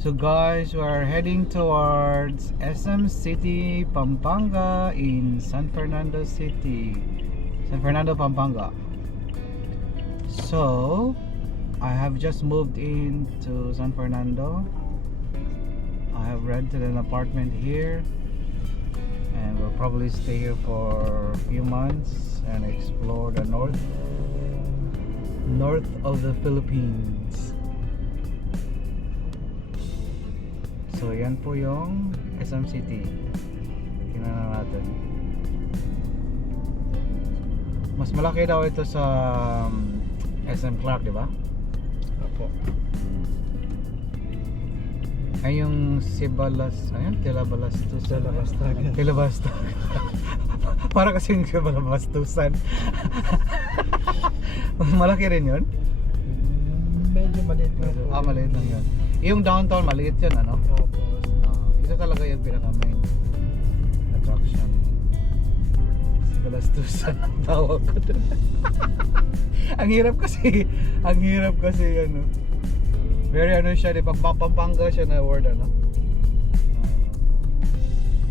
So guys, we're heading towards SM City, Pampanga in San Fernando City. San Fernando, Pampanga. So, I have just moved into San Fernando. I have rented an apartment here. And we'll probably stay here for a few months and explore the north of the Philippines. So yan po yung SM City. Tingnan na natin. Mas malaki daw ito sa SM Clark, di ba? Opo. Ay yung Sibalas, ayun, Tilabalastusan. Tilabastagan. Tilabastagan. Para kasing Tilabalastusan. Malaki rin yun? Medyo maliit na po. Maliit lang yun. Yung downtown, maliit yun, ano? Opo. Ito talaga yung pinaka-main attraction. Balastusan ang tawag ko doon. ang hirap kasi ano. Very ano siya, di Pampanga siya na word, ano?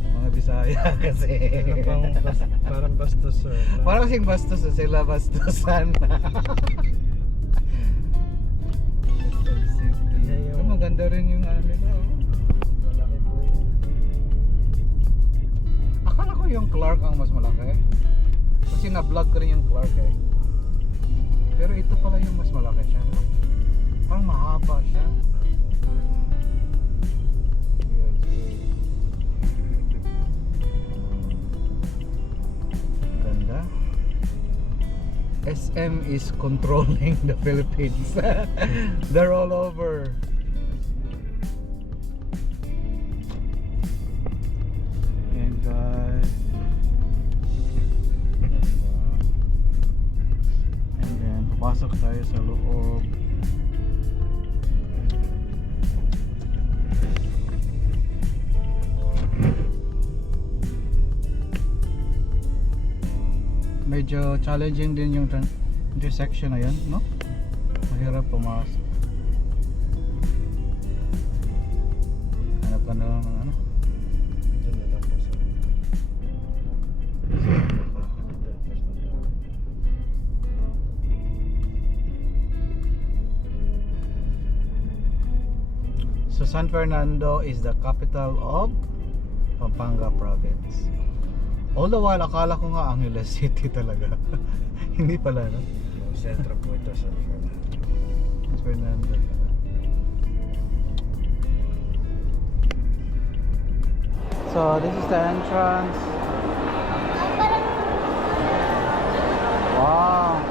Mga Bisaya kasi. Parang bastos. Parang kasing bastos, sila bastusan. City. Maganda rin yung ano nila, oh. Malaki po yun. Akala ko yung Clark ang mas malaki. Kasi na-vlog ko rin yung Clark eh. Pero ito pala yung mas malaki siya, no? Parang mahaba siya. Ganda. SM is controlling the Philippines. They're all over. And guys, and then papasok tayo sa loob. Medyo challenging din yung intersection na yan, no? Mahirap pumasok. Hanap ka na lang ng ano? Diyan na lang po sa... So San Fernando is the capital of Pampanga province. All the while akala ko nga Angeles City talaga. Hindi pala, no? Yung sentro po ito sa Fernando. San Fernando. So this is the entrance. Wow.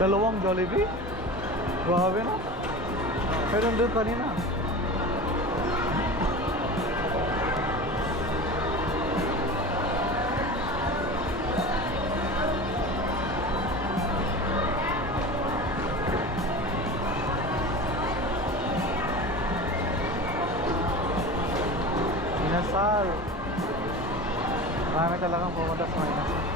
Dalawang Jollibee? Grabe no? Pero nandun kanina. Inasal. Marami talagang pumunta sa mga inasal.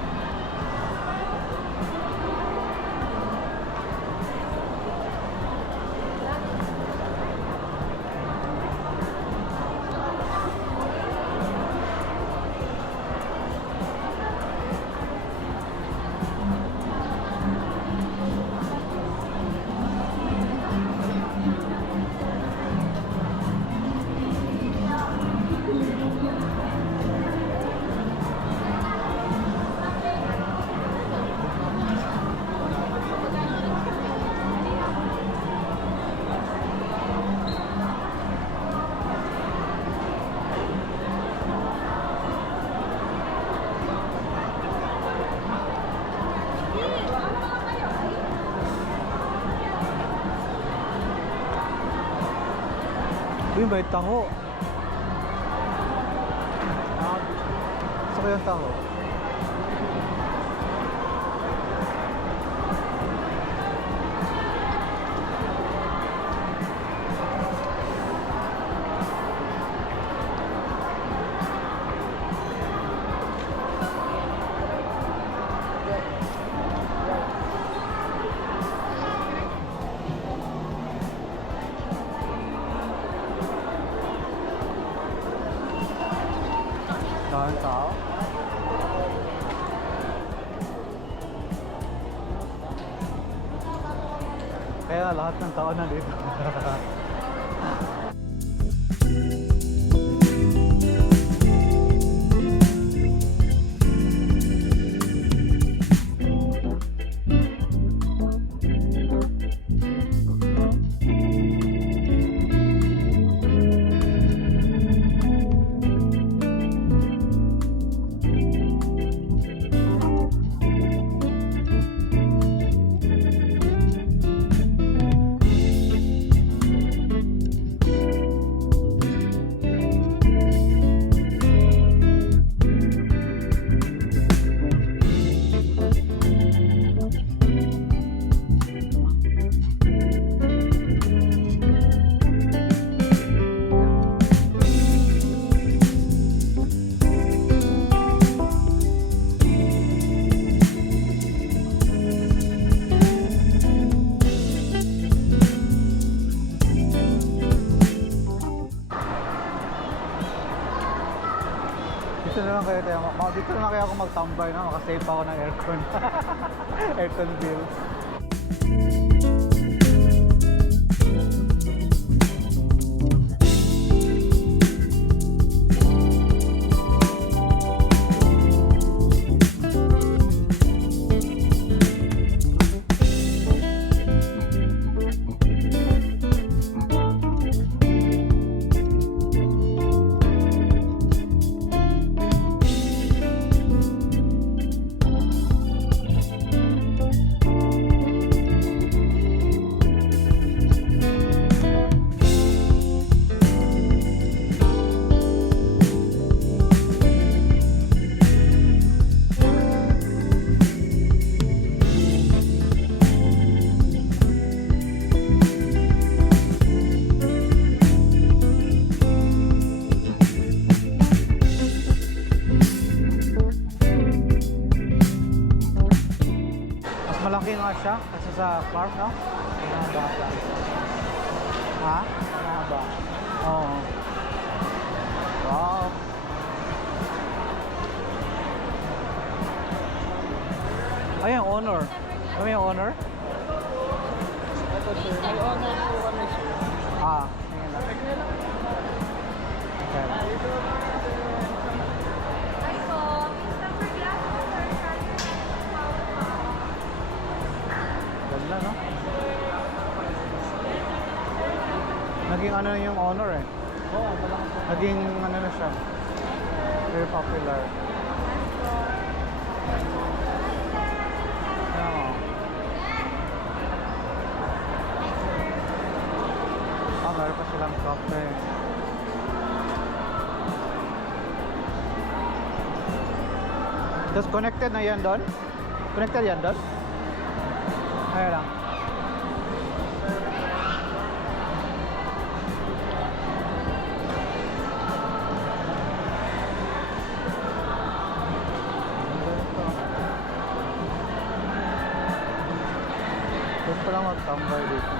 Yung may taho. Gusto ko yung taho. Daming tao. Kaya lahat ng tao nandito. Dito na lang kaya tayo, dito na lang kaya ako magtambay na, makasave pa ako ng aircon. Aircon bill. Malaki nga siya kasi sa farm, no? Mahaba. Ha? Mahaba. Oo. Wow. Ay, yung owner. Ano yung owner? Ito sir, may honor po kami sir. Ah, tingin lang. Okay. Ganda, no? Naging ano yung owner eh. Oo, malakas po. Naging ano na siya. Very popular. Oo. Meron pa silang kape. Tapos connected na yan doon? Connected yan doon? Ayun lang. Doon pa lang magtambay dito.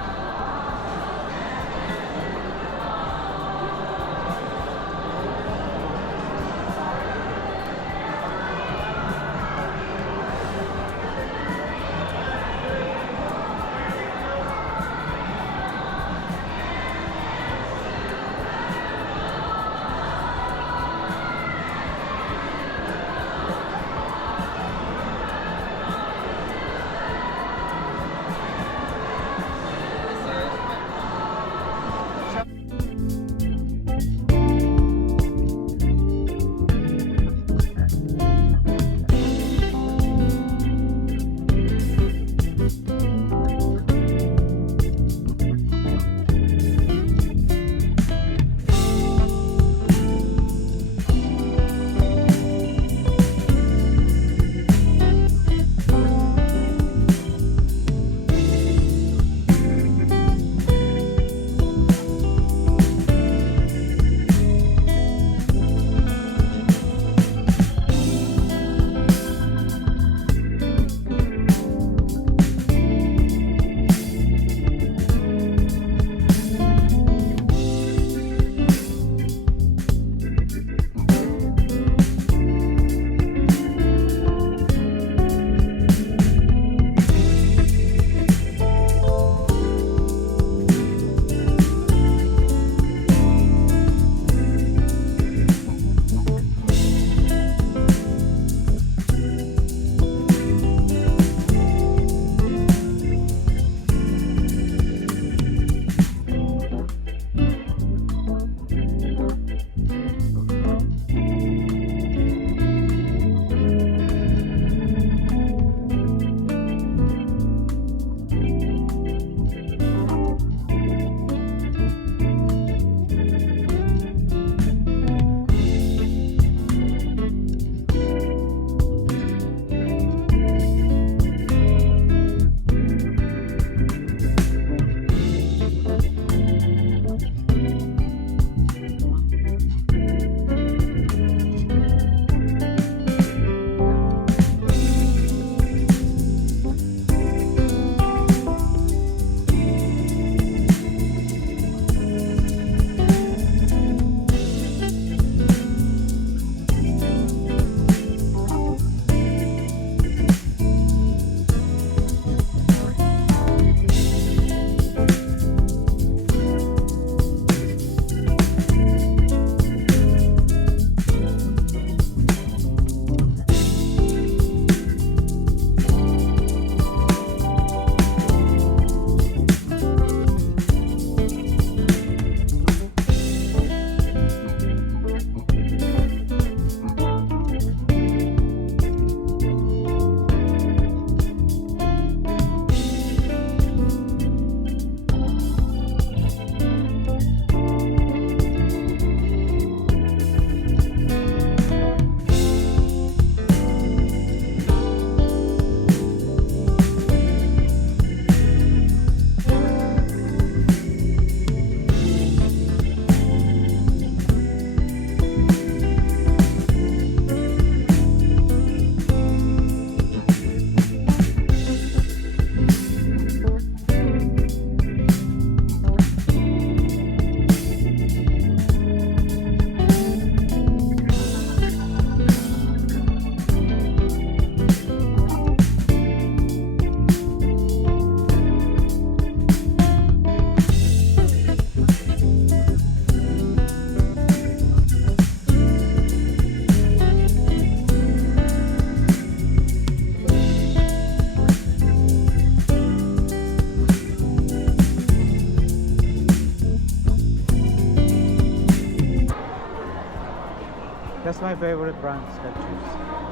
That's my favorite brand, Skechers.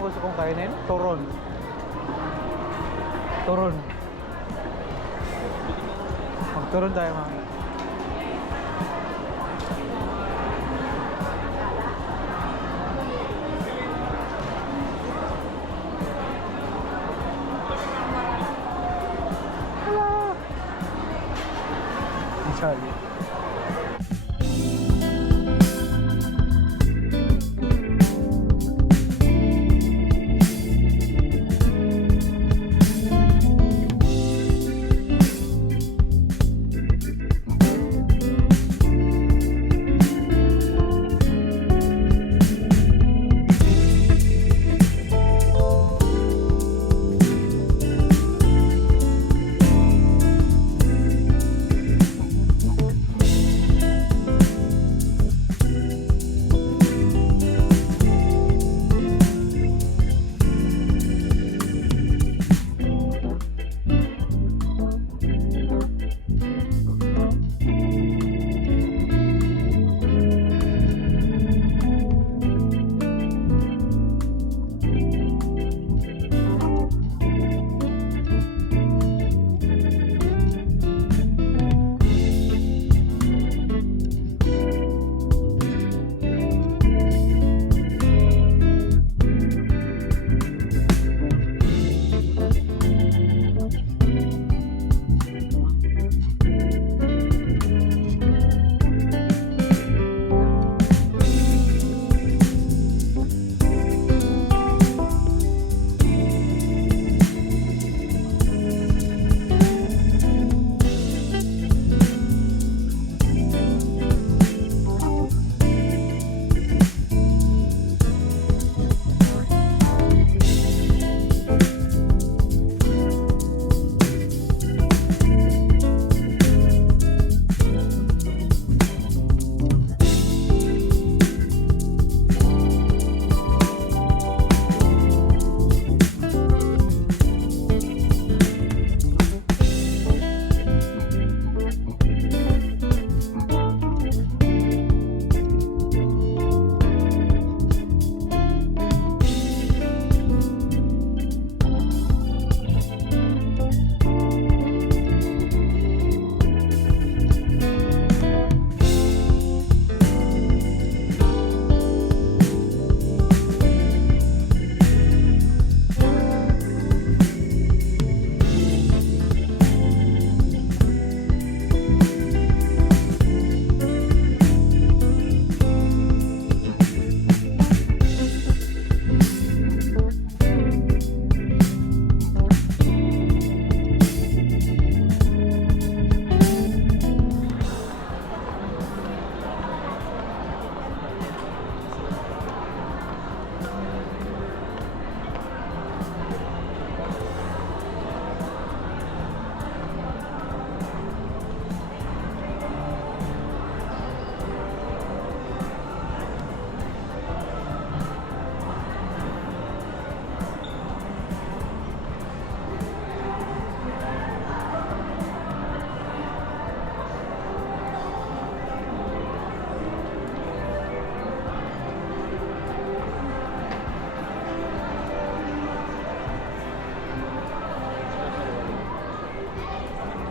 ang gusto kong kainin? Turon. Turon. Magturon tayo mga. Hello. Charlie.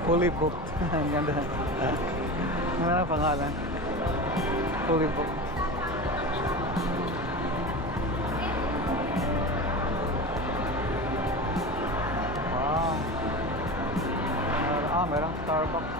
Fully booked. Ang ganda. Ano na pangalan? Fully booked. Wow. Merong Starbucks.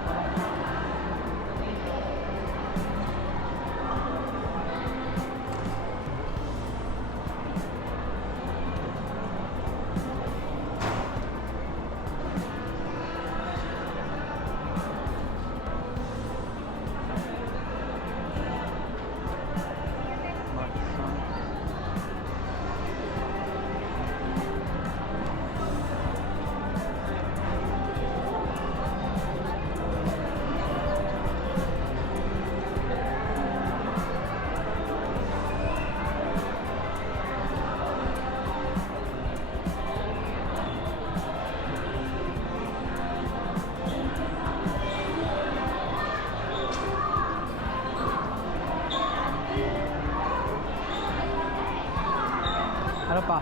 Ano pa?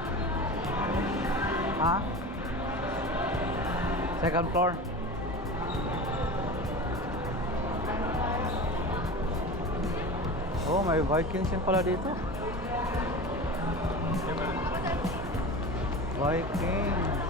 Ha? Second floor? Oh, may Vikings din pala dito. Vikings.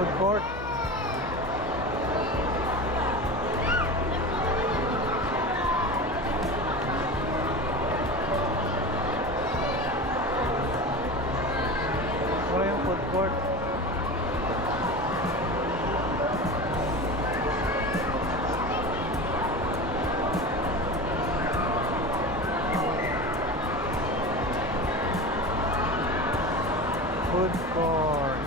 Food court. Wala yung food court. Food court.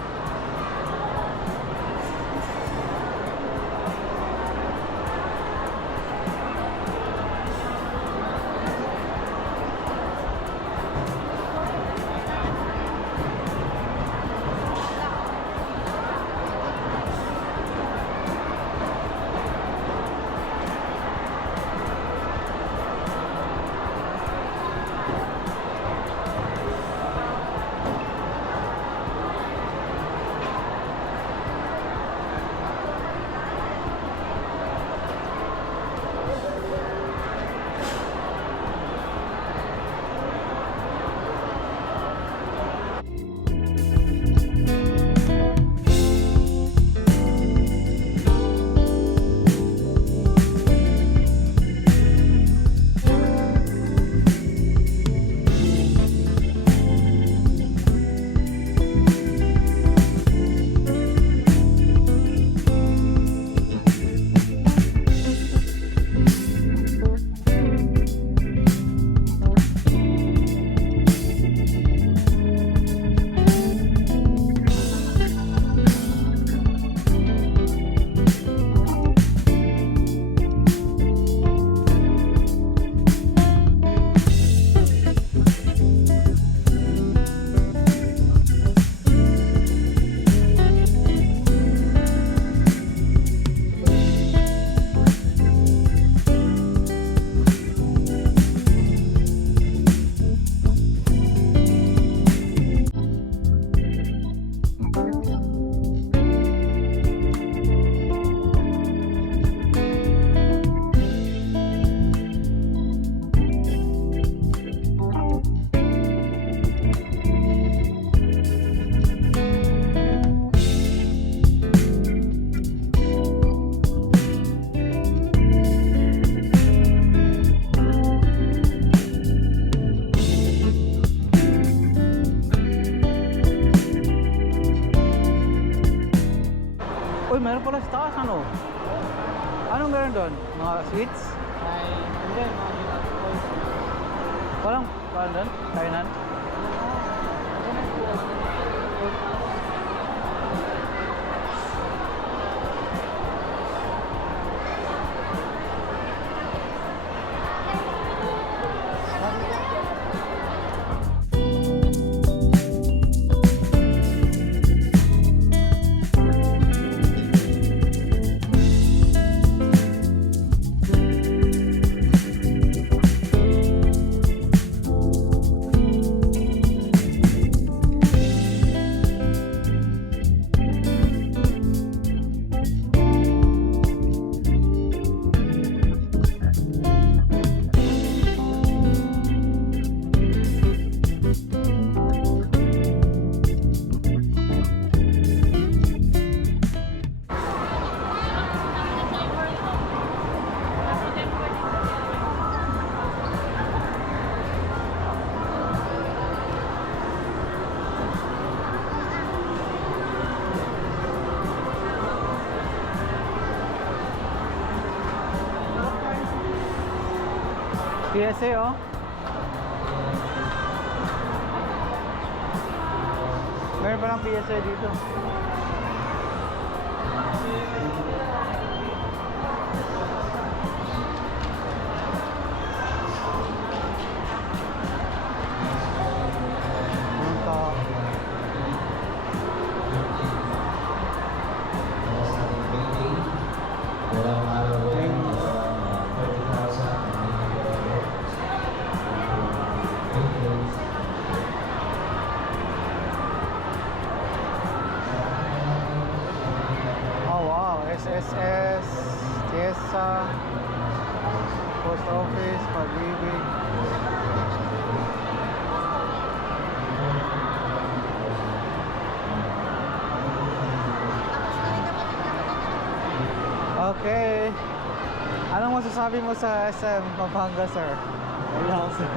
Uy, meron pala sa taas, ano? Anong meron doon? Mga sweets? Ay, hindi, mga ginagawa. Walang, ano doon? Kainan? PSA, oh. Meron palang PSA dito. SSS, TIESA, Post Office, Pag-ibig. Okay. Anong masasabi mo sa SM Pampanga, sir? Wala ako, sir.